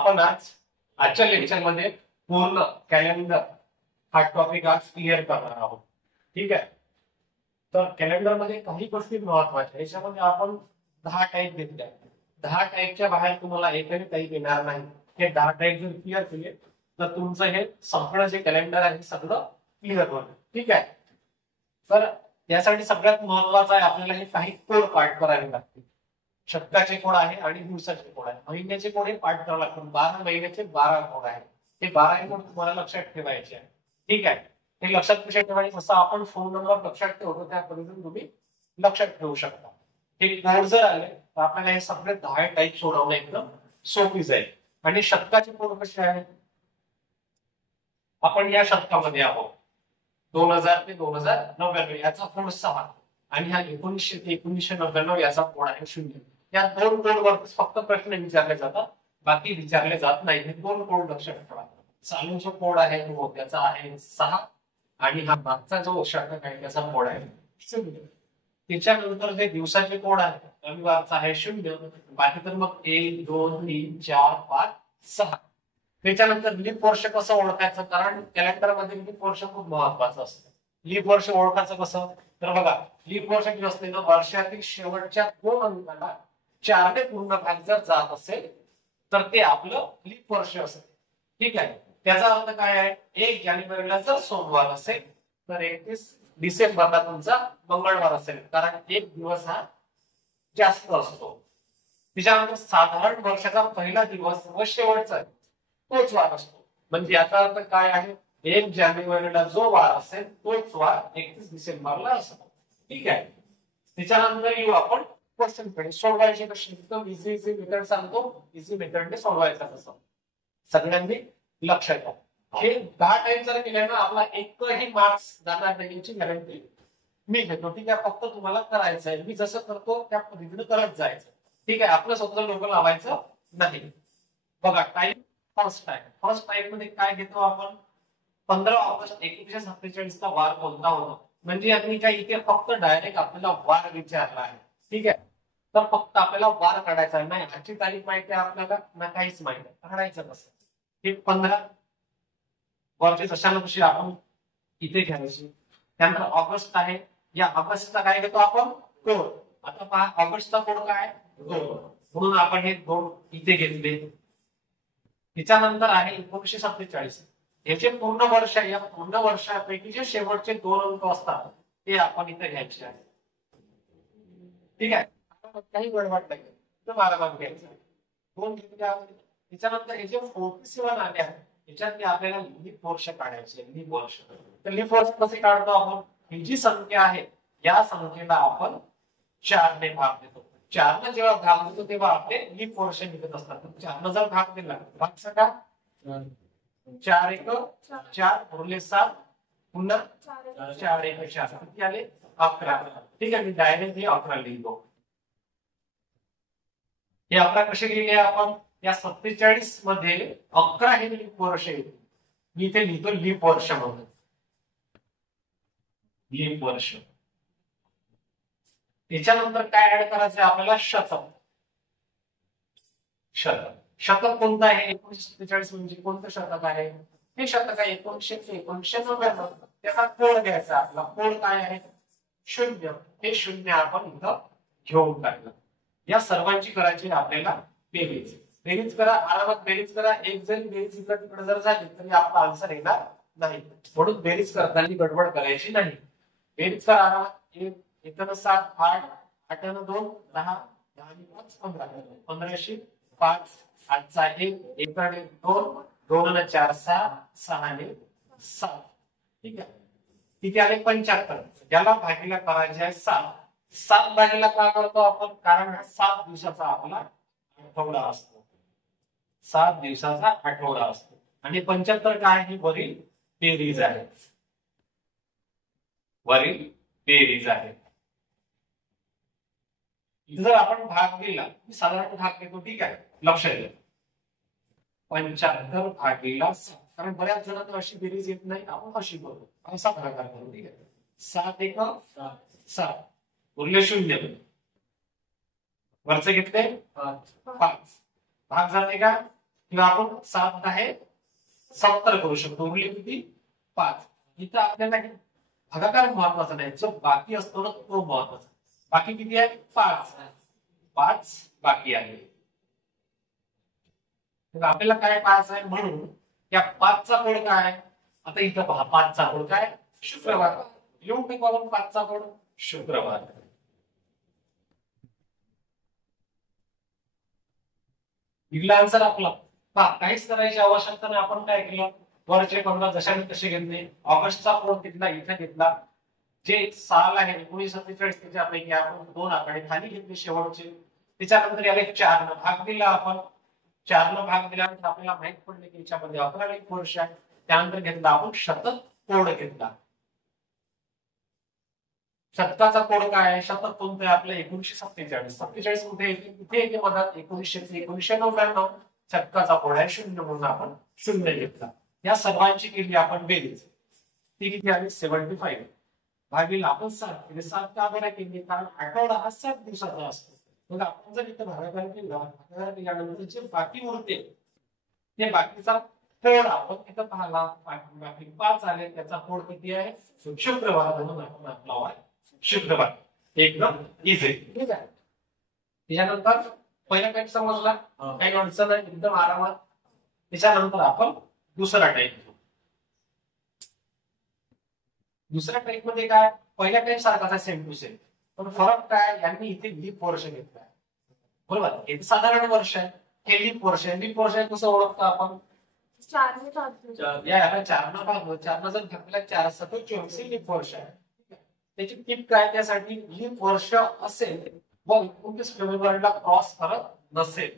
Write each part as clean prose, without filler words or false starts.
आपण आजच्या लेक्चरमध्ये पूर्ण कॅलेंडर हा टॉपिक आज क्लिअर करणार आहोत. ठीक आहे. तर कॅलेंडर मध्ये काही गोष्टी महत्वाच्या, याच्यामध्ये आपण 10 टाईप घेतल्या. 10 टाईपच्या बाहेर तुम्हाला एकही टाईप येणार नाही. हे 10 टाईप जर क्लिअर केले तर तुमचं हे सगळं जे कॅलेंडर आहे सगळं क्लिअर होईल. ठीक आहे. तर यासाठी सगळ्यात महत्वाचं आहे आपल्याला हे काही कोड पाठ करावे लागतील. शतकाचे कोड आहे आणि दिवसाचे कोड आहे. महिन्याचे कोड हे पाठ करावे लागतील. 12 महिन्याचे 12 कोड आहेत. हे 12 कोड तुम्हाला लक्षात ठेवायचे आहे. ठीक आहे. हे लक्षात कसे ठेवायचे, जसं आपण फोन नंबर लक्षात ठेवतो त्या पद्धतीने तुम्ही लक्षात ठेवू शकता. हे कोड जर आले तर आपल्याला हे सगळे 10 टाईप सोडवणं एकदम सोपी जाईल. आणि शतकाचे कोड कसे आहेत, आपण या शतकामध्ये आहोत 2000 ते 2099 याचा कोड 6 आणि हा 1900 ते 1999 याचा कोड आहे 0. या दोन कोडवर फक्त प्रश्न विचारले जातात, बाकी विचारले जात नाही. हे दोन कोड लक्षात ठेवा. चालू जो कोड आहे तो त्याचा आहे 6 आणि हा मागचा जो शतक आहे त्याचा कोड आहे 0. त्याच्यानंतर जे दिवसाचे कोड आहे, रविवारचा आहे 0, बाकी तर मग 1 2 3 4 5 6. त्याच्यानंतर लीप वर्ष कसं ओळखायचं, कारण कॅलेंडर मध्ये लीप वर्ष खूप महत्वाचं असतं. लीप वर्ष ओळखायचं कसं, तर बघा लीप वर्ष किती असते ना, वर्षातील शेवटच्या 2 अंकाला 4 ने पूर्ण भाग जर जात असेल तर ते आपलं लीप वर्ष असते. ठीक आहे. त्याचा अर्थ काय आहे, 1 जानेवारीला जर सोमवार असेल तर 31 डिसेंबरला तुमचा मंगळवार असेल, कारण एक दिवस हा जास्त असतो. त्याच्यानंतर साधारण वर्षाचा पहिला दिवस व शेवटचा तोच वार असतो. म्हणजे याचा अर्थ काय आहे, 1 जानेवारीला जो वार असेल तोच वार 31 डिसेंबरला असतो. ठीक आहे. त्याच्यानंतर येऊ आपण क्वेश्चन कडे. सोडवायचे कसे, एकदम इझी मेथड सांगतो, इझी मेथडने सोडवायचं कसं सगळ्यांनी लक्षात घ्या. हे 10 टाइम जर केले ना आपला एकही मार्क्स जाणार नाही याची गॅरंटी मी घेतो. ठीक आहे. फक्त तुम्हाला करायचं आहे, मी जसं करतो त्या पद्धतीने करत जायचं. ठीक आहे. आपलं स्वतः लोक लावायचं नाही. बघा टाइम फर्स्ट टाइम मध्ये काय घेतो आपण, 15 ऑगस्ट 1947 चा वार कोणता होता. म्हणजे यांनी काय इथे फक्त डायरेक्ट आपल्याला वार विचारला आहे. ठीक आहे. तर फक्त आपल्याला वार काढायचा नाही. आजची तारीख माहिती आहे आपल्याला ना, काहीच माहिती आहे. काढायचं कसं, हे 15 वरचे दशांश आपण इथे घ्यायची. त्यानंतर ऑगस्ट आहे, या ऑगस्टचा काय घेतो आपण, कोड. आता पहा ऑगस्टचा कोड काय, 2, म्हणून आपण हे 2 इथे घेतले. त्याच्यानंतर आहे 1947. याचे पूर्ण वर्ष, या पूर्ण वर्षापैकी जे शेवटचे 2 अंक असतात ते आपण इथे घ्यायचे आहे. ठीक आहे. काही गडबड नाही, तर आरामात घ्यायचं. 2 घेतल्या. त्याच्यानंतर हे जे 47 आले आहेत याच्यातले आपल्याला लीप वर्ष काढायचे. लीप वर्ष, तर लीप वर्ष कसे काढतो आपण, ही जी संख्या आहे या संख्येला आपण 4 ने भाग देतो. 4 ने जेव्हा भाग देतो तेव्हा आपले लीप वर्ष निघत असतात. 4 ने जर भाग दिला, भाग सका 4 1 4 उरले 7, पुन्हा 4 1 4 किती आले 11. ठीक आहे. मी डायरेक्ट हे 11 लिहितो. हे 11 कसे लिहिले आपण, या 47 मध्ये 11 हे लीप वर्ष येते. मी इथे लिहितो लीप वर्ष म्हणून, लीप वर्ष. त्याच्यानंतर काय ऍड करायचं आपल्याला, शतक. शतक कोणतं आहे, 1947 म्हणजे कोणतं शतक आहे, हे शतक आहे 1999. त्याचा कोड घ्यायचा. आपला कोड काय आहे, 0. हे 0 आपण इथं घेऊन टाकलं. या सर्वांची करायची आपल्याला बेरीज. बेरीज करा, आरामात बेरीज करा. एक जरी बेरीज इकडे तिकडे जर झाली तरी आपला आन्सर येणार नाही. म्हणून बेरीज करताना गडबड करायची नाही. बेरीज करा आरामात. 1 7 8 8 2 10 10 5 15 15 5 8 1 1 2 2 4 6 6 7. ठीक आहे. तिथे आले 75. याला भागीला करायचे आहे 7. 7 भागीला का करतो आपण, कारण हा 7 दिवसाचा आपला आठवडा असतो. 7 दिवसाचा आठवडा असतो. आणि 75 काय, ही वरील बेरीज आहे. वरील बेरीज आहे. जर आपण भाग दिला, साधारण भाग घेतो. ठीक आहे. लक्ष द्या, 75 भागीला 7. कारण बऱ्याच जणांना अशी बेरीज येत नाही, आपण अशी करू, असा भागाकार करू. ठीक आहे. 7 1 7 उरले 0. वरचे घेतले 5. भाग झाले का किंवा आपण 7-10-70 करू शकतो. उरले किती 5. इथं आपल्याला भागाकार महत्वाचा नाही, जो बाकी असतो ना तो महत्वाचा. बाकी किती आहे 5 बाकी आहे. तर आपल्याला काय पाहायचं आहे, म्हणून या 5चा कोड काय. आता इथं पहा 5चा कोड काय शुक्रवार. लिहून टाकू आपण 5चा कोड शुक्रवार. दिला आन्सर आपला. पहा काहीच करायची आवश्यकता नाही. आपण काय केलं, वरचे 15 जशाने कसे घेतले. ऑगस्टचा कोड घेतला, इथे घेतला. जे साल आहे 1947 त्याच्यापैकी आपण 2 आकडे खाली घेतले शेवटचे. त्याच्यानंतर याला 4 ने भाग दिला. आपण 4 ने भाग दिल्यानंतर आपल्याला माहित पडले की याच्यामध्ये 11 वर्ष आहे. त्यानंतर घेतला आपण शतक कोड घेतला. शतकाचा कोड काय आहे, शतक कोणतं आहे आपलं 1947. 47 कुठे येते, इथे येते मधात 1999. शतकाचा कोड आहे 0 म्हणून आपण 0 घेतला. या सर्वांची केली आपण बेरीज. ती किती आली 75. भागिले आपण 7 केले. 7 का बरं केली, कारण आठवडा हा 7 दिवसाचा असतो. मग आपण जर इथं भागाकार केल्यानंतर जे बाकी उरते ते बाकीचा कोड आपण इथं पाहिला. बाकी 5 आले, त्याचा कोड किती आहे शुक्रवार म्हणून आपण आपला आहे शुक्रवार. एकदम इझी. ठीक आहे. त्याच्यानंतर पहिला टाईप समजला, काही अडचण नाही, एकदम आरामात. त्याच्यानंतर आपण दुसरा टाईप घेऊ. दुसऱ्या टाईप मध्ये काय, पहिल्या टाईप सारखाच आहे सेम टू सेम, पण फरक काय, यांनी इथे लीप वर्ष घेतलाय. बरोबर, हे साधारण वर्ष आहे, हे लीप वर्ष आहे. लीप वर्ष आहे कसं ओळखतो आपण, 4 याला 4 न भागलो, 4 न जर भागला 4 असतं तर 24 लीप वर्ष आहे. त्याची टीप काय, त्यासाठी लीप वर्ष असेल व 29 फेब्रुवारीला क्रॉस करत नसेल.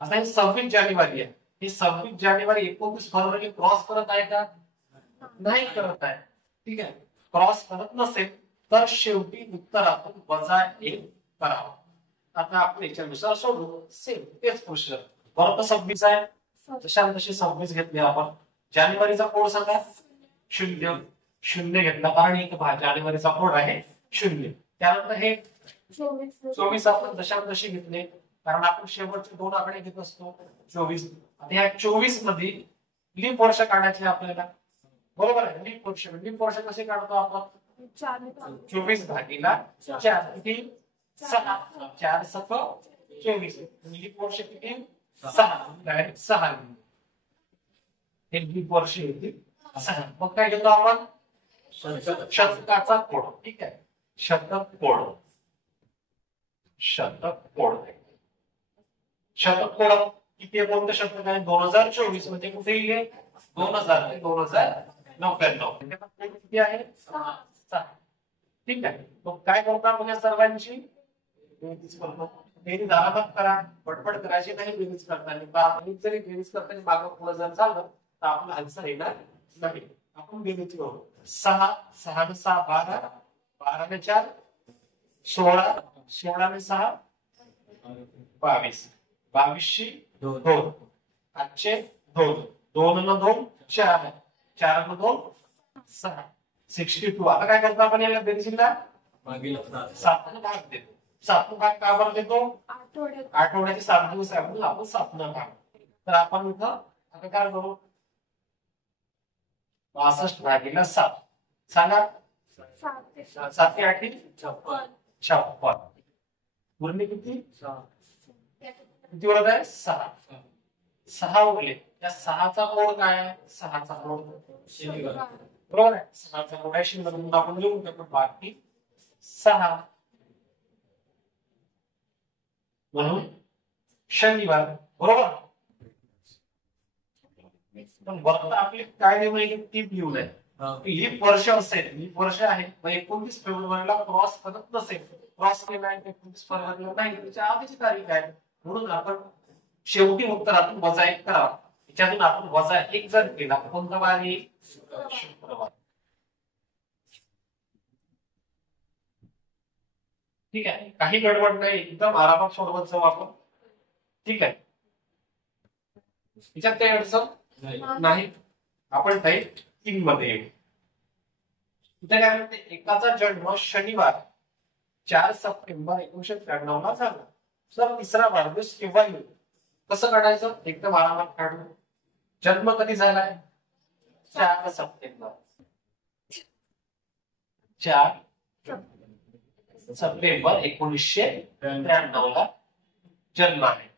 आता हे 26 जानेवारी आहे, ही 26 जानेवारी 29 फेब्रुवारी क्रॉस करत आहे का, नाही करत आहे. ठीक आहे, क्रॉस करत नसेल तर शेवटी उत्तरातून -1 करावं. आता आपण याच्यानुसार सोडू, सेम तेच क्वेश्चन. बरोबर 26 आहे, तशा तशी 26 घेतली आपण. जानेवारीचा कोड सांगा, 0 घेतला, कारण इथं पहा जानेवारीचा कोड आहे 0. त्यानंतर हे 24 आपण जशा तशी घेतले, कारण आपण शेवटचे 2 आकडे घेत असतो 24. आता या 24 मध्ये लीप वर्ष काढायचे आपल्याला. बरोबर आहे, लीप वर्ष कसे काढतो आपण, 24 भागीला 4 किती 6, 4 7 24. लीप वर्ष किती 6, डायरेक्ट 6. हे लीप वर्ष येते 6. मग काय घेतो आपण, शतकाचा कोड. ठीक आहे, शतक कोड. शतक कोड किती, कोणतं शतक आहे, 2024 मध्ये कुठे येईल, 2000 ते 2099. किती आहे 6. ठीक आहे, मग काय करता मग या सर्वांची बेरीज करतो. बेरीज आरामात करा, पटपट करायची नाही बेरीज करताना. जरी बेरीज करताना मागं पुढे जर झालं तर आपला आन्सर येणार नाही. आपण बेरीज करू. 6 ने 6 12, 12 ने 4 16, 16 ने 6 22, 22 2, 5 2, 2 न 2 4, 4 न 2 6, 62. आता काय करतो आपण याला बेरीजला 7 ने भाग देतो. 7 भाग का बरं देतो, आठवड्याचे 7 दिवस आहे म्हणून आपण 7 भाग. तर आपण इथं आता काय करू, 62 भागीला 7 सांगा, 7 ते 8 56. उरले किती, किती उरत आहे 6. 6 उरले. या 6चा कोड काय आहे, 6चा कोड बरोबर आहे, 6चा कोड आहे शून्य म्हणून आपण लिहून टाकू. बाकी 6 म्हणून शनिवार. बरोबर, पण बघता आपली काय नाही टीप लिहून आहे, लीप वर्ष असेल, लीप वर्ष आहे, 29 फेब्रुवारीला क्रॉस करत नसेल, क्रॉस केला आहे 29 फेब्रुवारीला नाही, त्याच्या आधीची तारीख आहे, म्हणून आपण शेवटी उत्तरातून -1 करावा. त्याच्यातून आपण -1 जर केला, कोणता वार येईल, शुक्रवार. ठीक आहे, काही गडबड नाही, एकदम आरामात सोडवत जाऊ आपण. ठीक आहे, त्याच्यात काही अडचण नाही. आपण टाईप 3 मध्ये येऊ. इथे काय म्हणते, एकाचा जन्म शनिवार 4 सप्टेंबर 1993 ला झाला, तर तिसरा वाढदिवस केव्हा येईल, कसं काढायचं एकदम आरामात काढू. जन्म कधी झालाय 4 सप्टेंबर. 4 सप्टेंबर 1993 ला जन्म आहे.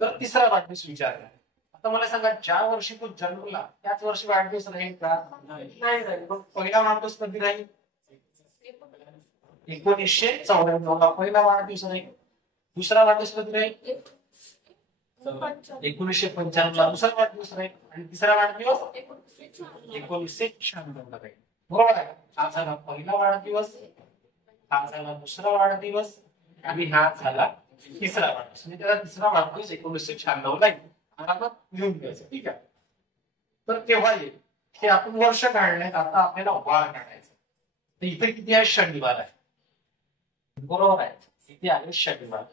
तर तिसरा वाढदिवस विचारला. आता मला सांगा ज्या वर्षी तो जन्मला त्याच वर्षी वाढदिवस राहील का? नाही राहील. मग पहिला वाढदिवस कधी राहील? 1994 ला पहिला वाढदिवस राहील. दुसरा वाढदिवस कधी राहील? 1995 ला दुसरा वाढदिवस राहील. आणि तिसरा वाढदिवस 1996 ला राहील. बरोबर आहे. हा झाला पहिला वाढदिवस, हा झाला दुसरा वाढदिवस आणि हा झाला तिसरा वाढदिवस. म्हणजे त्याला तिसरा वाढदिवस 1996 ला येईल. आरामात लिहून घ्यायचं. ठीक आहे. तर तेव्हा येईल हे आपण वर्ष काढलेत. आता आपल्याला वार काढायचं. तर इथे किती आहे? शनिवार आहे. बरोबर आहे. इथे आहे शनिवार.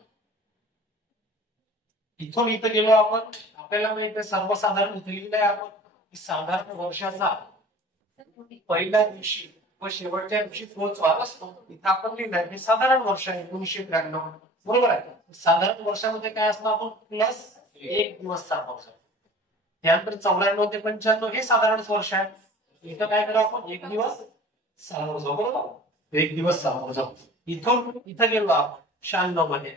इथून इथं गेलो आपण. आपल्याला माहिती आहे सर्वसाधारण इथे लिहिलंय आपण की साधारण वर्षाचा पहिल्या दिवशी व शेवटच्या दिवशी तोच वार असतो. इथं आपण लिहिलंय हे साधारण वर्ष आहे 1993. बरोबर आहे. साधारण वर्षामध्ये काय असतं? आपण प्लस 1 दिवस सामावतो. त्यानंतर 94 ते 95 हे साधारण वर्ष आहे. इथं काय करू आपण? 1 दिवस सामावतो. बरोबर. 1 दिवस सामावतो. इथून इथं गेलो आपण 96 मध्ये.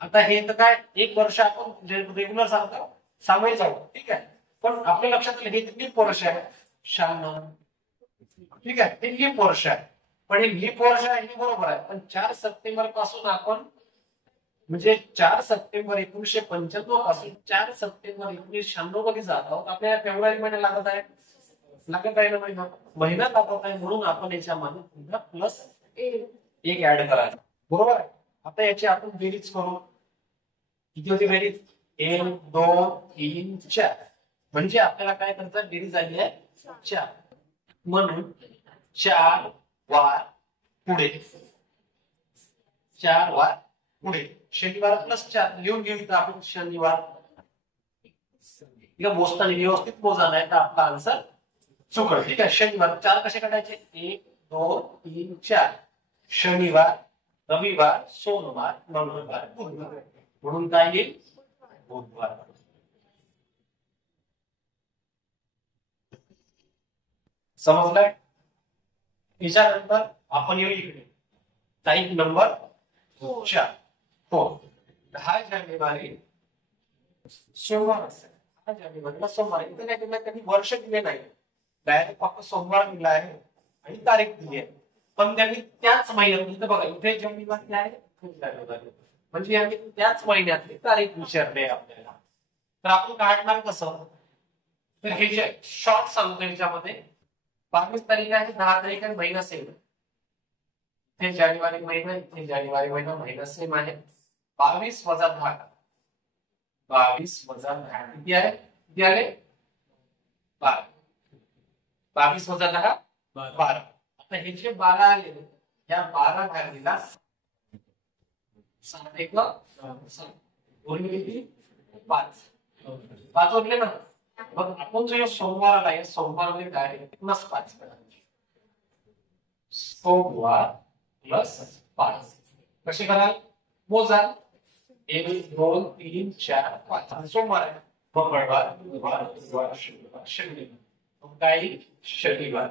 आता हे तर काय 1 वर्ष आपण रेग्युलर सांगायचं आहोत. ठीक आहे. पण आपल्या लक्षात आलं हे लीप वर्ष आहे 96. ठीक आहे. हे लीप वर्ष आहे. पण हे लीप वर्ष आहे हे बरोबर आहे. पण 4 सप्टेंबर पासून आपण म्हणजे 4 सप्टेंबर 1995 पासून 4 सप्टेंबर 1996 मध्ये जात आहोत. आपल्याला फेब्रुवारी महिना लागत आहे ना महिना लागत आहे. म्हणून आपण याच्यामध्ये पुन्हा प्लस 1 ऍड करायचं. बरोबर आहे. आता याची आपण बेरीज करू. किती होती बेरीज? 1 2 3 4. म्हणजे आपल्याला काय करायचं? बेरीज आली आहे 4. म्हणून 4 वार पुढे. 4 वार पुढे. शनिवार प्लस 4 लिहून घेऊ इथं आपण शनिवार. मोजताना व्यवस्थित मोजा नाही तर आपला आन्सर चुकल. ठीक आहे. शनिवार 4 कसे काढायचे? 1 2 3 4. शनिवार, रविवार, सोमवार, मंगळवार, बुधवार. म्हणून काय येईल? बुधवार. समजलंय? याच्यानंतर आपण येऊ इकडे तारीख नंबर 4. 10 जानेवारी सोमवार असेल. 10 जानेवारीला सोमवार. इथे काय केलं? त्यांनी वर्ष दिले नाही. डायरेक्ट फक्त सोमवार दिला आहे आणि तारीख दिली आहे. पण त्यांनी त्याच महिन्यात इथं बघा इथे जानेवारी आहे म्हणजे यांनी त्याच महिन्यातली तारीख विचारली आहे आपल्याला. तर आपण काढणार कसं? तर हे जे शॉर्ट सांगतो याच्यामध्ये 22 तारीख आहे 10 तारीख आहे महिना सेम. इथे जानेवारी महिना इथे जानेवारी महिना महिना सेम आहे. 22 वजा 10. 22 वजा 10 किती आहे? किती आले? 12. 22 वजा 10 12. आता हे जे 12 आले या 12 भागीला 7 1 2 किती? 5. 5 उरले ना. मग आपण जो सोमवार आला आहे सोमवार मध्ये डायरेक्ट प्लस 5 करायचे. सोमवार प्लस 5 कसे कराल? मोजा. 1 2 3 4 5. सोमवार आहे. मंगळवार बुधवार गुरुवार शुक्रवार शनिवार. काय? शनिवार.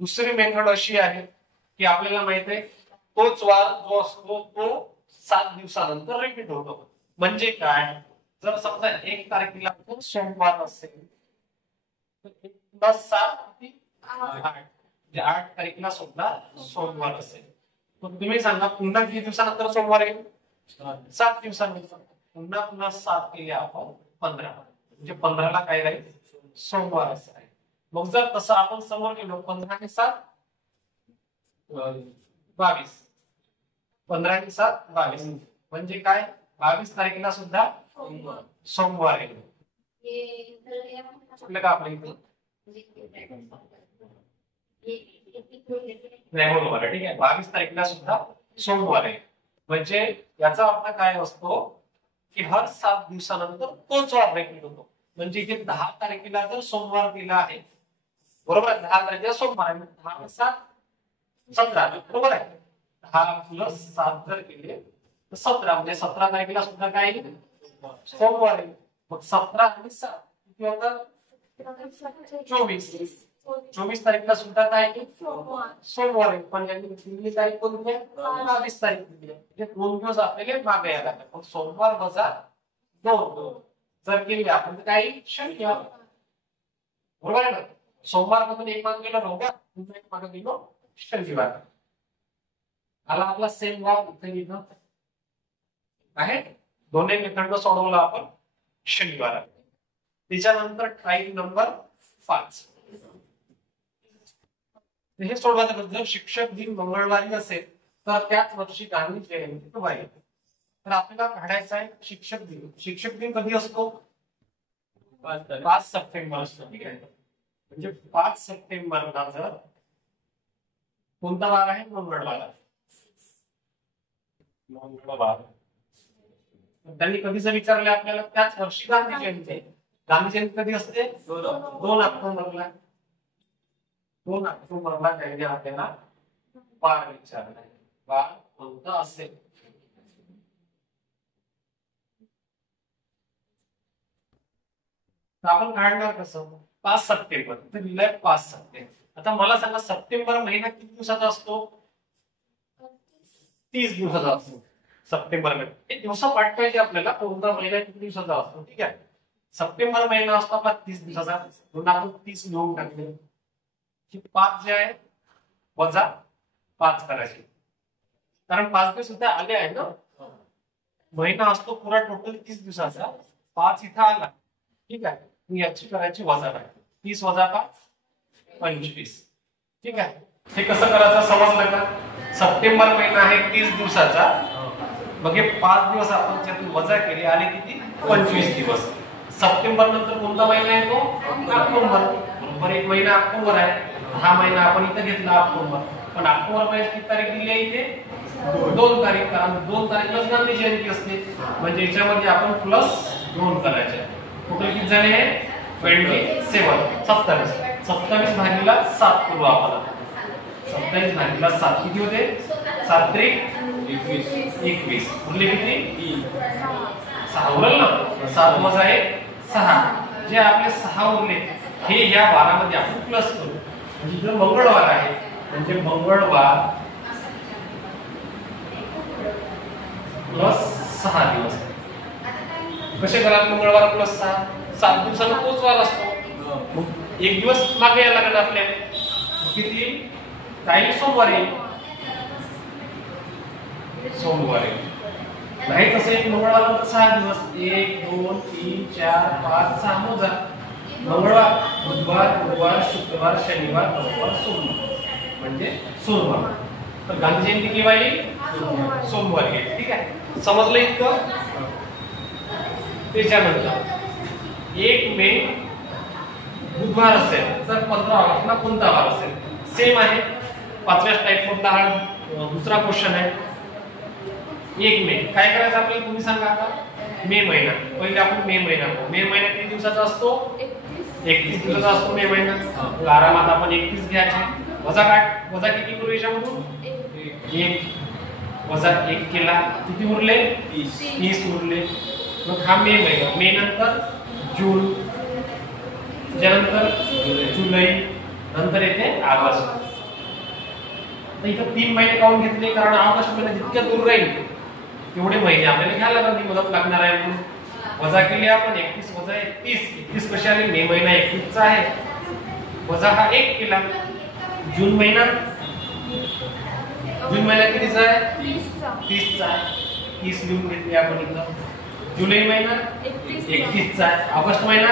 दुसरी मेथड अशी आहे की आपल्याला माहित आहे तोच वार जो असतो तो 7 दिवसानंतर रिपीट होतो. म्हणजे काय? जर समजा 1 तारखेला सोमवार असेल तर 7 8 8 तारखेला सुद्धा सोमवार असेल. मग तुम्ही सांगा पुन्हा किती दिवसानंतर सोमवार येईल? 7 दिवसानंतर. पुन्हा 7 केले आपण 15. म्हणजे 15 ला काय राहील? सोमवार असं आहे. मग जर तसं आपण समोर गेलो 15 आणि 7 22. 15 आणि 7 22. म्हणजे काय? 22 तारखेला सुद्धा सोमवार येईल. चुकलं का आपल्या इथे? नाही बरोबर आहे. ठीक आहे. 22 तारखेला सुद्धा सोमवार आहे. म्हणजे याचा अर्थ काय असतो की हर 7 दिवसानंतर तोच वार रिपीट होतो. म्हणजे इथे 10 तारखेला जर सोमवार दिला आहे बरोबर 10 तारखेला सोमवार 10 7 17 बरोबर आहे. 10+7 जर केले तर 17, म्हणजे 17 तारखेला सुद्धा काय येईल? सोमवार आहे. मग 17 आणि 7 किती होतात? 24. 24 तारखेला सुद्धा काय येईल? सोमवार आहे. पण यांनी दिलेली तारीख कोणती आहे? 22 तारीख दिली आहे. म्हणजे 2 दिवस आपल्याला मागे यायला लागतात. मग सोमवार वजा 2 जर केली आपण तर काय येईल? शनिवार. बरोबर आहे ना? सोमवार मधून एक मागे गेलो रविवार, पुन्हा एक मागे गेलो शनिवार. आला आपला सेम वाव इथे लिहिलं आहे. दोन्ही मेथड सोडवला आपण शनिवार. त्याच्यानंतर टाईप नंबर 5. हे सोडवायचं. जर शिक्षक दिन मंगळवारी असेल तर त्याच वर्षी गांधी जयंती केव्हा येते? तर आपल्याला काढायचा आहे शिक्षक दिन. शिक्षक दिन कधी असतो? 5 सप्टेंबर असतो. ठीक आहे. म्हणजे 5 सप्टेंबरला जर कोणता वार आहे? मंगळवार. मंगळवार. त्यांनी कधीच विचारले आपल्याला त्याच वर्षी गांधी जयंती. गांधी जयंती कधी असते? 2 ऑक्टोबरला. 2 ऑक्टोबरला त्यांनी आपल्याला वार विचारला. वार कोणता असेल? आपण काढणार कसं? 5 सप्टेंबर. तर लिहिलंय 5 सप्टेंबर. आता मला सांगा सप्टेंबर महिना किती दिवसाचा असतो? 30 दिवसाचा असतो सप्टेंबर महिना. हे दिवस पाठवायचे आपल्याला कोणता महिना किती दिवसाचा असतो. ठीक आहे. सप्टेंबर महिना असतो आपला 30 दिवसाचा. म्हणून आपण 30 लिहून टाकले. 5 जे आहे वजा 5 करायचे, कारण 5 दिवस सुद्धा आले आहे ना. महिना असतो पुरा टोटल 30 दिवसाचा. 5 इथं आला. ठीक आहे. याची करायची वजा. 30 वजा 5 25. ठीक आहे. हे कसं करायचं समजलं का? सप्टेंबर महिना आहे 30 दिवसाचा. मग हे 5 दिवस आपण त्यातून वजा केले आणि किती? 25 दिवस. सप्टेंबर नंतर कोणता महिना येतो? ऑक्टोबर. बरोबर. एक महिना ऑक्टोबर आहे. हा महिना आपण इथं घेतला ऑक्टोबर. पण ऑक्टोबर महिन्यात किती तारीख दिली आहे इथे? 2 तारीख. कारण 2 तारखेलाच गांधी जयंती असते. म्हणजे याच्यामध्ये आपण +2 करायचे. टोटल किती झाले? 27. 27 भागीला 7 करू आपण. 27 भागीला 7 किती होते? 7 × 21. उरले किती? 6 उरल ना. 7 वजा 1 6. जे आपले 6 उरले हे या वारामध्ये आपण प्लस करू. म्हणजे जर मंगळवार आहे म्हणजे मंगळवार +6 दिवस. कसे करा? मंगळवार +6. 7 दिवसांना तोच वार असतो. मग एक दिवस मागे यायला लागेल आपल्याला. किती? काही सोमवारी. नाही तसं एक मंगळवार 6 दिवस. 1 2 3 4 5 6 मोजा. मंगळवार बुधवार गुरुवार शुक्रवार शनिवार रविवार सोमवार म्हणजे सोमवार. तर गांधी जयंती केव्हा येईल? सोमवारी येईल. ठीक आहे. समजलं इतकं? त्याच्यानंतर 1 मे बुधवार असेल तर 15 ऑगस्टला कोणता वार असेल? सेम आहे. 5व्या टाईप मधला हा दुसरा क्वेश्चन आहे. 1 मे काय करायचं आपल्याला? तुम्ही सांगा आता. मे महिना. पहिले आपण मे महिना. मे महिना किती दिवसाचा असतो? 31 दिवसाचा असतो मे महिना. आरामात आपण 31 घ्यायचे. वजा किती करू याच्यामधून? 1 वजा 1 केला. किती उरले? 30 उरले. मग हा मे महिना. मे नंतर जून, त्यानंतर जुलै, नंतर येते ऑगस्ट. इथं 3 महिने काढून घेतले कारण ऑगस्ट महिना जितक्या दूर राहील तेवढे महिने आपल्याला घ्यायला मदत लागणार आहे. म्हणून वजा केली आपण. 31 वजा 31. 31 कशी आली? मे महिना 31 चा आहे. वजा हा 1 केला. जून महिना कितीचा आहे? 30 चा आहे. 30 लिहून घेतली आपण इथं. जुलै महिना 31 चा आहे. ऑगस्ट महिना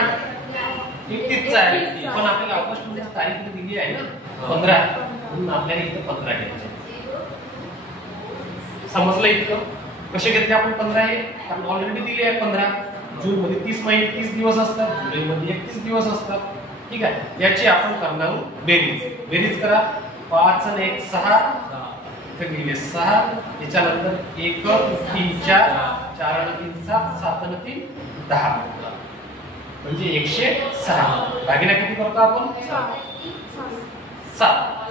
31 चा आहे. पण आपल्याला ऑगस्ट महिन्याची तारीख दिली आहे ना 15. म्हणून आपल्याला इथं 15 घ्यायचे. समजलं इतकं? कसे घेतले आपण 15 हे? कारण ऑलरेडी दिली आहे 15. जून मध्ये 30 दिवस असतात. जुलै मध्ये 31 दिवस असतात. ठीक आहे. याची आपण करणार बेरीज करा. 5 आणि 1 6 गेले 6. याच्यानंतर 1 3 4 4 आणि 3 7 7 आणि 3 10 म्हणजे 106. भागिले किती करतो आपण? 7.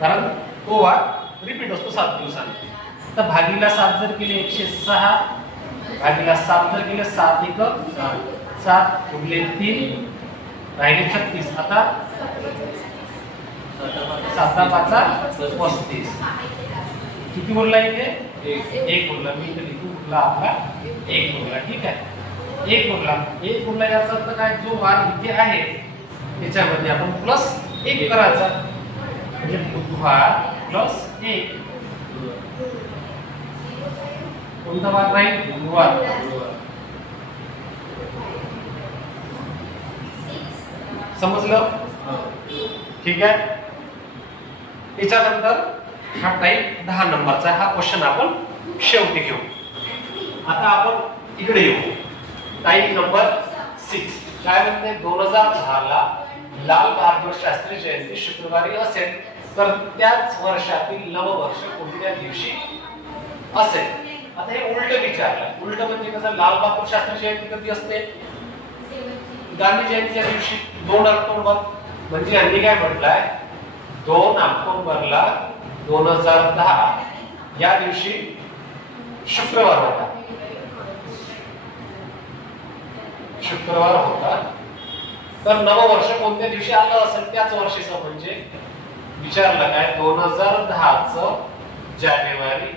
कारण तो वार रिपीट असतो 7 दिवसांनी. तर भागीला 7 जर केले 106, भागीला 7 जर केले 7 1 7 गुणिले 3 राहिले 36. आता 7 5 35. किती बोलला इथे? एक बोलला. मी इथे लिहून बोलला आपला 1 बोलला. ठीक आहे, 1 बोलला. 1 बोलला याचा अर्थ काय? जो वार इथे आहे त्याच्यामध्ये आपण प्लस 1 करायचा, म्हणजे बुधवार प्लस 1. कोणता वार नाही? गुरुवार. समजलं? ठीक आहे. त्याच्यानंतर हा टाईप 10 नंबरचा हा क्वेश्चन आपण शेवटी घेऊ. आता आपण इकडे येऊ. टाईप नंबर 6 काय म्हणते? 2010 ला लाल बहादूर शास्त्री जयंती शुक्रवारी असेल तर त्याच वर्षातील नववर्ष कोणत्या दिवशी असेल? आता हे उलट विचारलं. उलट म्हणजे कसं? लाल बहादूर शास्त्री जयंती कधी असते? गांधी जयंतीच्या दिवशी 2 ऑक्टोबर. म्हणजे यांनी काय म्हटलंय? 2 ऑक्टोबरला 2010 या दिवशी शुक्रवार होता. शुक्रवार होता. तर नववर्ष कोणत्या दिवशी आलं असेल त्याच वर्षीचं म्हणजे विचारलं काय? 2010 जानेवारी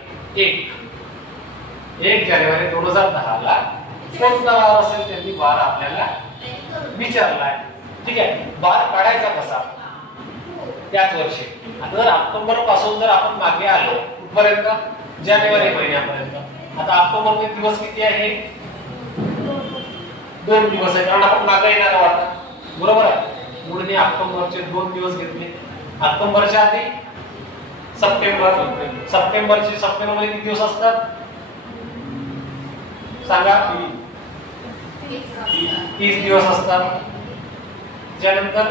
1 जानेवारी 2010 ला कोणता वार असेल त्यांनी वार आपल्याला विचारलाय. ठीक आहे. वार काढायचा कसा? त्याच वर्षी. आता जर ऑक्टोबर पासून जर आपण मागे आलो कुठपर्यंत? जानेवारी महिन्यापर्यंत. आता ऑक्टोबर मध्ये दिवस किती आहे? 2 दिवस आहे, कारण आपण मागे येणार आहोत. बरोबर आहे. म्हणून ऑक्टोबरचे 2 दिवस घेतले. ऑक्टोबरच्या आधी सप्टेंबर मध्ये किती दिवस असतात सांगा? 30 दिवस असतात. त्यानंतर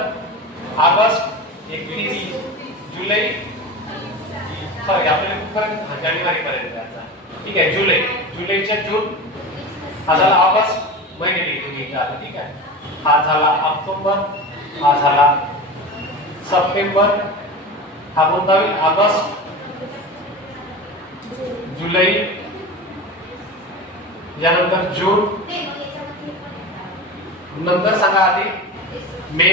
ऑगस्ट 31 जुलै आपल्याला जानेवारी पर्यंत. ठीक आहे. जुलैच्या जून हा झाला ऑगस्ट महिने लिहितो. ठीक आहे. हा झाला ऑक्टोबर, हा झाला सप्टेंबर, हा कोणता होईल? ऑगस्ट, जुलै, यानंतर जून, नंतर सांगा आधी मे,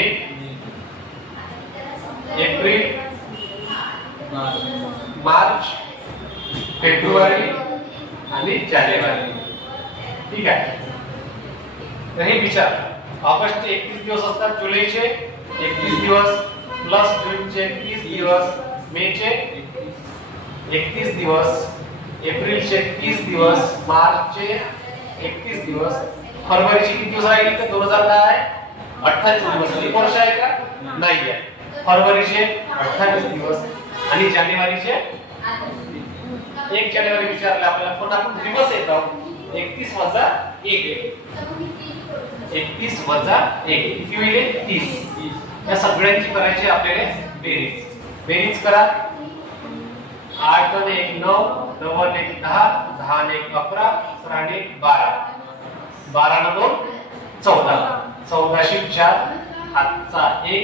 एप्रिल, मार्च, फेब्रुवारी आणि जानेवारी. ठीक आहे. तर हे विचार. ऑगस्टचे 31 दिवस असतात, जुलैचे 31 दिवस प्लस जूनचे 30 दिवस, मेचे 31 दिवस, एप्रिलचे 30 दिवस, मार्चचे 31 दिवस, फरवरीचे किती दिवस राहिले? तर 2010 आहे 28 दिवस. एक वर्ष आहे का? नाही आहे. फरवरीचे 28 दिवस आणि जानेवारीचे 1 जानेवारी विचारले आपल्याला, पण आपण दिवस येतो 31 वजा 1. 31 वजा 1 किती होईल? 30. या सगळ्यांची करायची आपल्याला बेरीज. बेरीज करा. 8 आणि 1 9, 9 आणि 1 10, 10 आणि 1 11, 11 आणि 1 12, 12 आणि 2 14, 14 4 हातचा 1,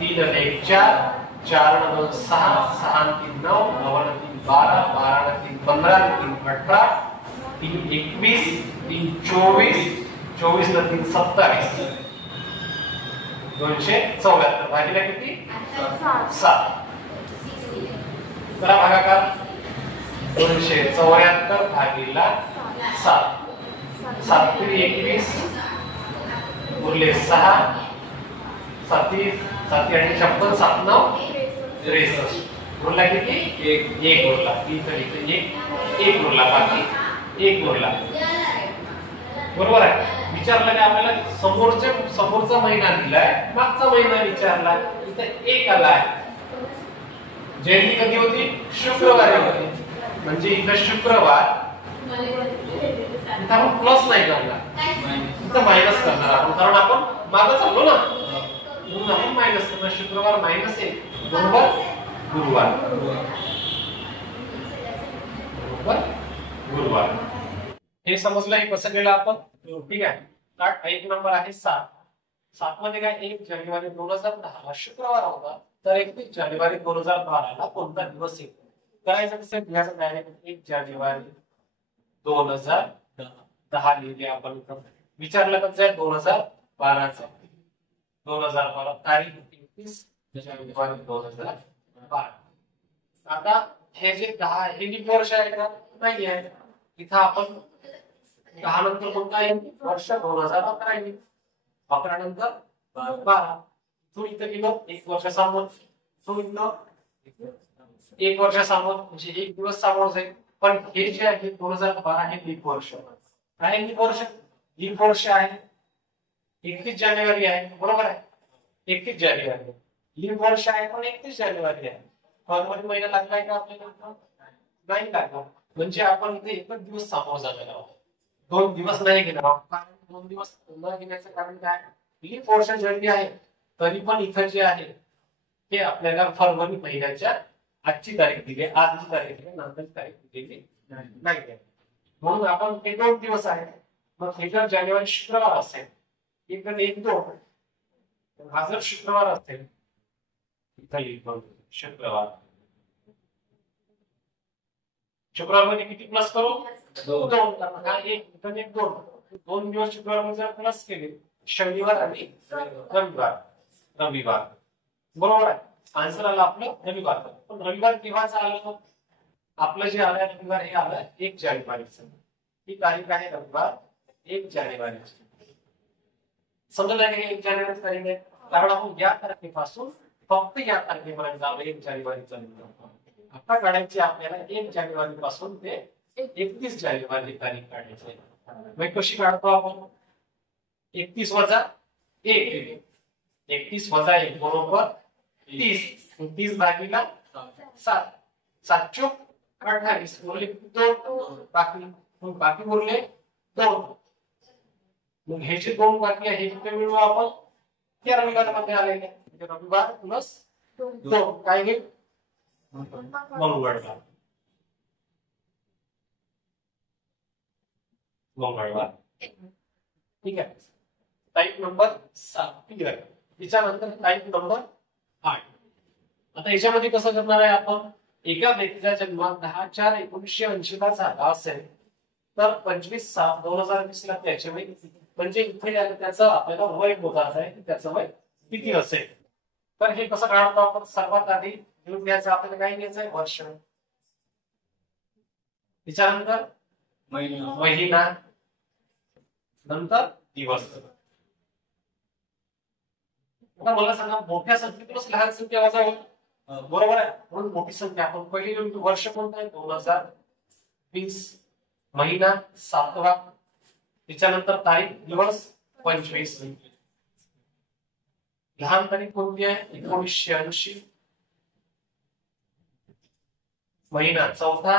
3 आणि 1 4, 4 आणि 2 6, 6 आणि 3 9, 9 आणि 3 12, 12 आणि 3 15, 3 18, 3 21, 3 24, 24 आणि 3 27, 274 भागीला किती? 7. करा भागाकार. 274 भागीला 7. 7 3 21 उरले 6, 7 7 आणि 56, 7 9 63. उरला किती? 1 उरला. इथे 1 उरला, बाकी 1 उरला. बरोबर आहे. विचारलं की आपल्याला समोरचा महिना दिलाय, मागचा महिना विचारला, इथे 1 आलाय. जयंती कधी होती? शुक्रवारी होती. म्हणजे इथं शुक्रवार, इथं आपण प्लस नाही करणार, इथं मायनस करणार आपण, कारण आपण मागं चाललो ना, म्हणून आपण मायनस करणार. शुक्रवार मायनस 1 बरोबर गुरुवार. बरोबर गुरुवार. हे समजलं हे कसं केलं आपण? ठीक आहे. तर 1 नंबर आहे 7. 7 मध्ये काय? 1 जानेवारी 2010 ला शुक्रवार होता, तर 31 जानेवारी 2012 ला कोणता दिवस येतो? करायचं कसं घ्यायचं डायरेक्ट 1 जानेवारी 2010 लिहिले आपण. विचारलं कसं आहे 2012चा 2012 तारीख 31 जानेवारी 2012. आता हे जे 10 हे लीप वर्ष आहे का नाही आहे. इथं आपण 10 नंतर कोणतं आहे वर्ष 2011 आहे. 11 नंतर 12. तू इथं गेलो 1 वर्ष समोर. तू इथं 1 वर्ष समोर म्हणजे 1 दिवस समोर जाईल. पण हे जे आहे 2012 हे लीप वर्ष आहे. लीप वर्ष लीप वर्ष आहे 31 जानेवारी आहे बरोबर आहे. 31 जानेवारी लीप वर्ष आहे पण 31 जानेवारी आहे. फरवरी महिना लागलाय का आपल्याला नाही लागला. म्हणजे आपण इथे एकच दिवस समोर झालेला आहोत. 2 दिवस नाही घेणार आहोत. कारण 2 दिवस न घेण्याचं कारण काय लीप वर्ष जरी आहे तरी पण इथं जे आहे ते आपल्याला फरवरी महिन्याच्या आजची तारीख दिली आजची तारीख दिली नंतरची तारीख दिलेली नाही. म्हणून आपण ते 2 दिवस आहे. मग हे जर जानेवारी शुक्रवार असेल इकडे 1-2 हा जर शुक्रवार असेल इथं येईल शुक्रवार. शुक्रवार मध्ये किती प्लस करू 2 दिवस शुक्रवार जर प्लस केले शनिवार आणि रविवार बरोबर आहे. आन्सर आला आपलं रविवार. पण रविवार केव्हाचा आलं आपलं जे आलं रविवार हे आलं 1 जानेवारीचं. ही तारीख आहे रविवार 1 जानेवारीची. समजलं की 1 जानेवारीची तारीख आहे. कारण आपण या तारखेपासून फक्त या तारखेपर्यंत आलो 1 जानेवारीचं. आता काढायची आपल्याला 1 जानेवारी पासून ते 31 जानेवारी तारीख काढायची. मग कशी काढतो आपण 31 वजा 1 31 वजा 1 बरोबर 30. 30 भागीला 7 7 चोक 28 बोलले 2 बाकी बोलले 2. मग हे जे 2 बाकी आहे हे कुठे मिळवू आपण त्या रविवारमध्ये आलेले रविवार प्लस 2 काय घेईल मंगळवार. ठीक आहे. Type number 7 clear. त्याच्यानंतर टाईप नंबर 8. आता याच्यामध्ये कसं करणार आहे आपण एका व्यक्तीचा जन्म 10/4/1980 ला झाला असेल तर 25/7/2020 ला त्याचे वय म्हणजे इथे त्याचं आपल्याला वय मोजायचं आहे की त्याचं वय किती असेल. तर हे कसं काढतो आपण सर्वात आधी घेऊन घ्यायचं आपल्याला काय घ्यायचं आहे वर्ष. त्याच्यानंतर महिना नंतर दिवस. आता मला सांगा मोठ्या संख्येतूनच लहान संख्या वजा होईल बरोबर आहे. म्हणून मोठी संख्या आपण पहिली वर्ष कोणतं आहे 2020 महिना 7वा त्याच्यानंतर तारीख दिवस 25. लहान तारीख कोणती आहे 1980 महिना 4था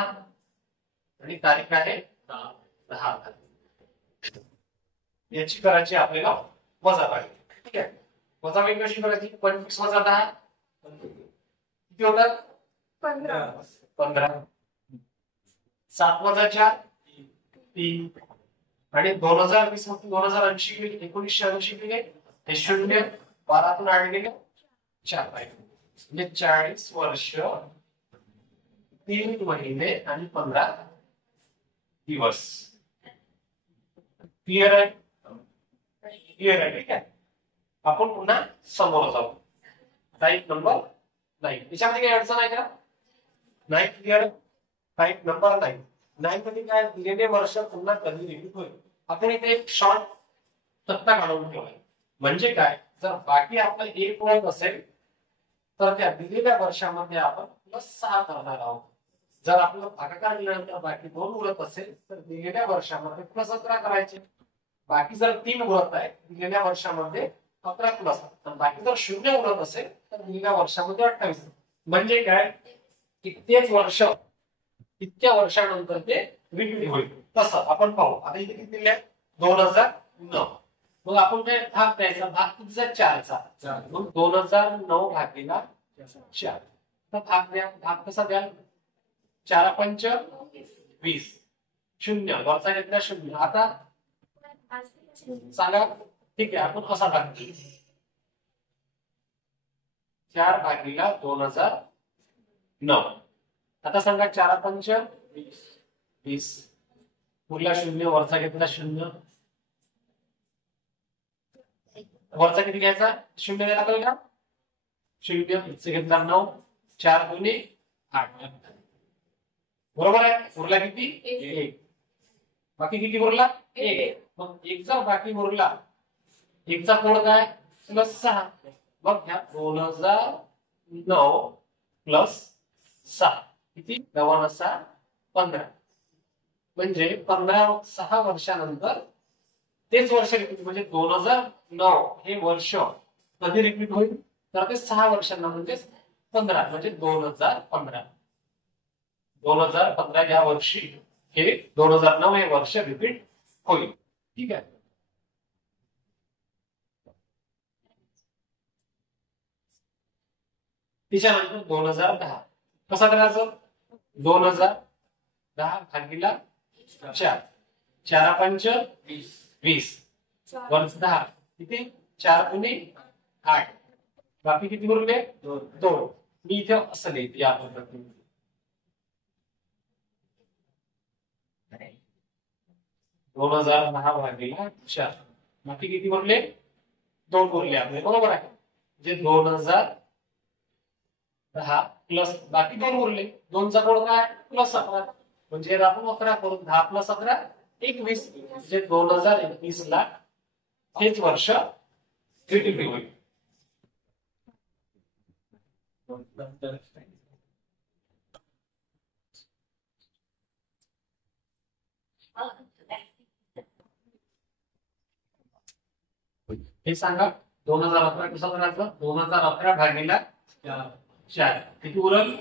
आणि तारीख आहे 10 याची करायची आपल्याला वजाबाकी. ठीक आहे. वजाबाकी कशी करायची 25 वजा 10 किती होतात 15. 7 वजा 4 3 आणि 2020 मध्ये 2080 गेले 1980 गेले हे 0 12 आठ गेले 4 म्हणजे 40 वर्ष 3 महिने आणि 15 दिवस. क्लिअर आहे. क्लिअर आहे. ठीक आहे. आपण पुन्हा समोर जाऊ. Type number 9. याच्यामध्ये काही अडचण आहे का नाही. क्लिअर. Type number 9. 9 मध्ये काय दिलेले वर्ष पुन्हा कधी रिपीट होईल. आपण इथे एक शॉर्ट तक्ता काढून ठेवलाय. म्हणजे काय जर बाकी आपलं 1 उरत असेल तर त्या दिलेल्या वर्षामध्ये आपण +6 करणार आहोत. जर आपलं भागाकार दिल्यानंतर बाकी 2 उरत असेल तर दिलेल्या वर्षामध्ये +11 करायचे. बाकी जर 3 उरत आहे दिलेल्या वर्षामध्ये 11 प्लस आणि बाकी जर 0 उरत असेल तर दिलेल्या वर्षामध्ये 28. म्हणजे काय कित्येक वर्ष इतक्या वर्षानंतर ते रिपीट होईल. तसं आपण पाहू. आता इथे किती दिले 2009. मग आपण काय भाग द्यायचा भाग कितीचा 4चा. मग 2009 भागीला 4 तर भाग द्या. भाग कसा द्या 4×5 20 0 वरचा घेतला 0. आता सांगा ठीक आहे आपण कसा भाग देऊ 4 भागीला 2009 आता सांगा 4 पंच 20, पुढला 0 वरचा घेतला 0, वरचा किती घ्यायचा 0 द्यायला लागेल का 0 घेतला 9, 4 दुनी 8, बरोबर आहे. उरला किती 1, बाकी किती उरला 1. मग 1 चा बाकी उरला 1 चा कोड काय +6. मग ह्या 2009 +6 किती 9 15, म्हणजे 6 वर्षानंतर तेच वर्ष रिपीट, म्हणजे 2009 हे वर्ष कधी रिपीट होईल तर ते 6 वर्षांना म्हणजे 15, म्हणजे 2015 या वर्षी हे 2009 हे वर्ष रिपीट होईल. ठीक आहे. त्याच्यानंतर 2010 कसा करायचं 2010 भागीला 4, 4 पंच 20, वरच 10 किती 4 दुनी 8, बाकी किती उरले 2. मी इथे असं लिहिते या पद्धतीने 2010 भागीला 4, बाकी किती उरले 2 उरले आपले, बरोबर आहे. म्हणजे 2010 प्लस बाकी 2 उरले, 2 चा कोड काय +11, म्हणजे आपण 11 करू, 10 + 11 21, म्हणजे 2021 ला हेच वर्ष रिपीट होईल. हे सांगा 2011 कसं करायचं 2011 भागीला 4 किती उरल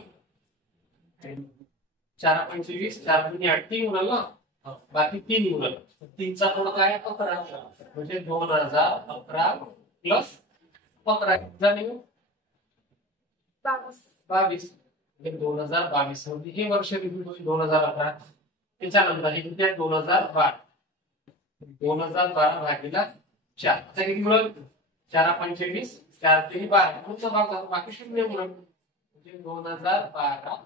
4 पंच 20, 4 दुनी 8, 3 उरल ना, बाकी 3 उरल. 3 चा कोड काय 11, म्हणजे 2011 + 15 जाणीव 22, म्हणजे 2022 मध्ये हे वर्ष रिपीट होईल 2011. त्याच्यानंतर हे किती आहे 2012 भागीला 4, आता किती उरल 4 पंच 20, 4 3 12, पुढचा भाग जातो, बाकी 0 उरल, म्हणजे 2012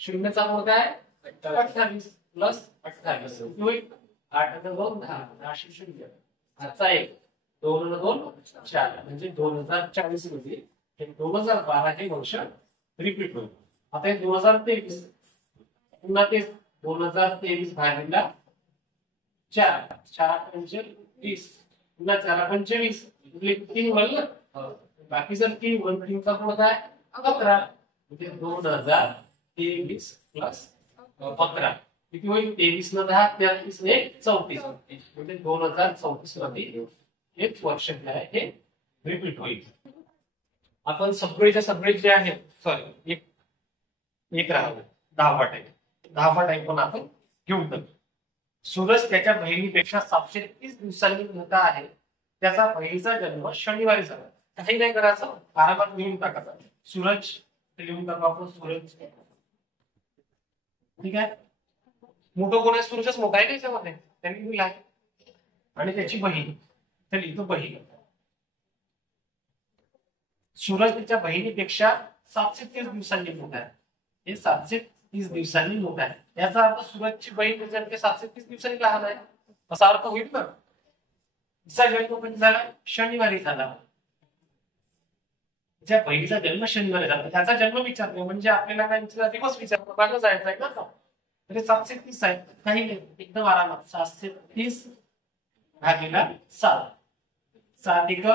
0 चा कोड काय 28 + 28 होईल 8 + 2 10, 10 आजचा 1 2 + 2 4, म्हणजे 2040 मध्ये हे 2012 हे वर्ष रिपीट होईल. आता हे 2023 पुन्हा तेच 2023 भागीला 4, 4 पंच 20, पुन्हा 4 पंच 20, इथले 3 उरल ना, बाकी जर 3 उरल 3 चा कोड काय 11, म्हणजे 2023 + 15 किती होईल 23 न 10 33 ने 34, म्हणजे 2034 मध्ये हेच वर्ष आहे हे रिपीट होईल. आपण सगळेच्या सगळे जे आहेत सॉरी एक राहिलं 10वा टाईप पण आपण घेऊन टाकू. सूरज त्याच्या बहिणीपेक्षा 730 दिवसांनी मोठा आहे. त्याचा बहिणीचा जन्म शनिवारी झाला. काही नाही करायचं आरामात लिहून टाकायचं सूरज लिहून टाकू आपण सूरज. ठीक आहे. मोठं कोण आहे सूरजच मोठा आहे ना याच्यामध्ये त्यांनी लिहिलं आहे. आणि त्याची बहीण तर लिहितो बहीण. सूरज त्याच्या बहिणीपेक्षा 730 दिवसांनी मोठा आहे. हे 730 दिवसांनी मोठा आहे. याचा अर्थ सूरजची बहीण त्याच्यापेक्षा 730 दिवसांनी लहान आहे असा अर्थ होईल ना. तिचा जन्म कधी झाला शनिवारी झाला. ज्या बहिणीचा जन्म शनिवारी झाला त्याचा जन्म विचारतो म्हणजे आपल्याला काय विचारतो दिवस विचारतो मागं जायचं आहे ना. तर 730 आहे काही नाही एकदम आरामात 730 भागीला 7. 7 एक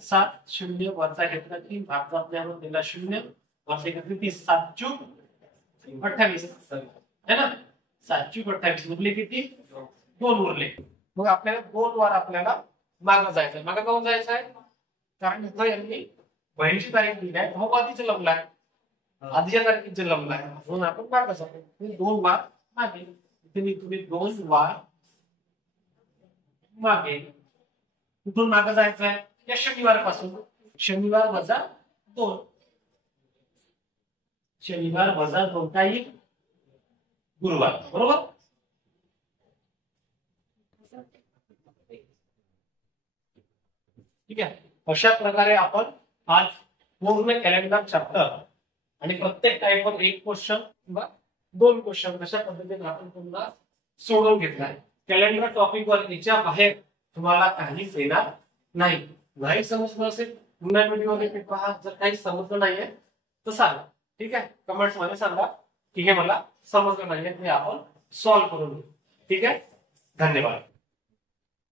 7 0 वरचा घेतला 3 भाग जातल्यावर दिला 0 वरचा घेतला 30 7 चूक 28 है ना. 7 चूक 28 उरले किती 2 उरले. मग आपल्याला 2 वार आपल्याला मागं जायचं. मागं जाऊन जायचं आहे कारण इथं यांनी बहिणीची तारीख दिली आहे भाऊ आधीच लग्न आधीच्या तारखेत जन्मला आहे म्हणून आपण मागं जातो. 2 वार मागे इथे तुम्ही 2 वार मागे कुठून मागं जायचं आहे या शनिवारपासून. शनिवार वजा 2 शनिवार वजा 2 काही गुरुवार बरोबर. ठीक आहे. अशा प्रकारे आपण आज पूर्ण कॅलेंडर चॅप्टर आणि प्रत्येक टाईपवर एक क्वेश्चन किंवा 2 क्वेश्चन अशा पद्धतीने आपण पुन्हा सोडवून घेतला आहे. कॅलेंडर टॉपिक वर याच्या बाहेर तुम्हाला काहीच येणार नाही समजलं असेल पुन्हा व्हिडिओ रिपीट पहा. जर काही समजलं नाहीये तर सांगा, ठीक आहे, कमेंट्स मध्ये सांगा की हे मला समजलं नाहीये, हे आपण सॉल्व्ह करून घेऊ. ठीक आहे, धन्यवाद.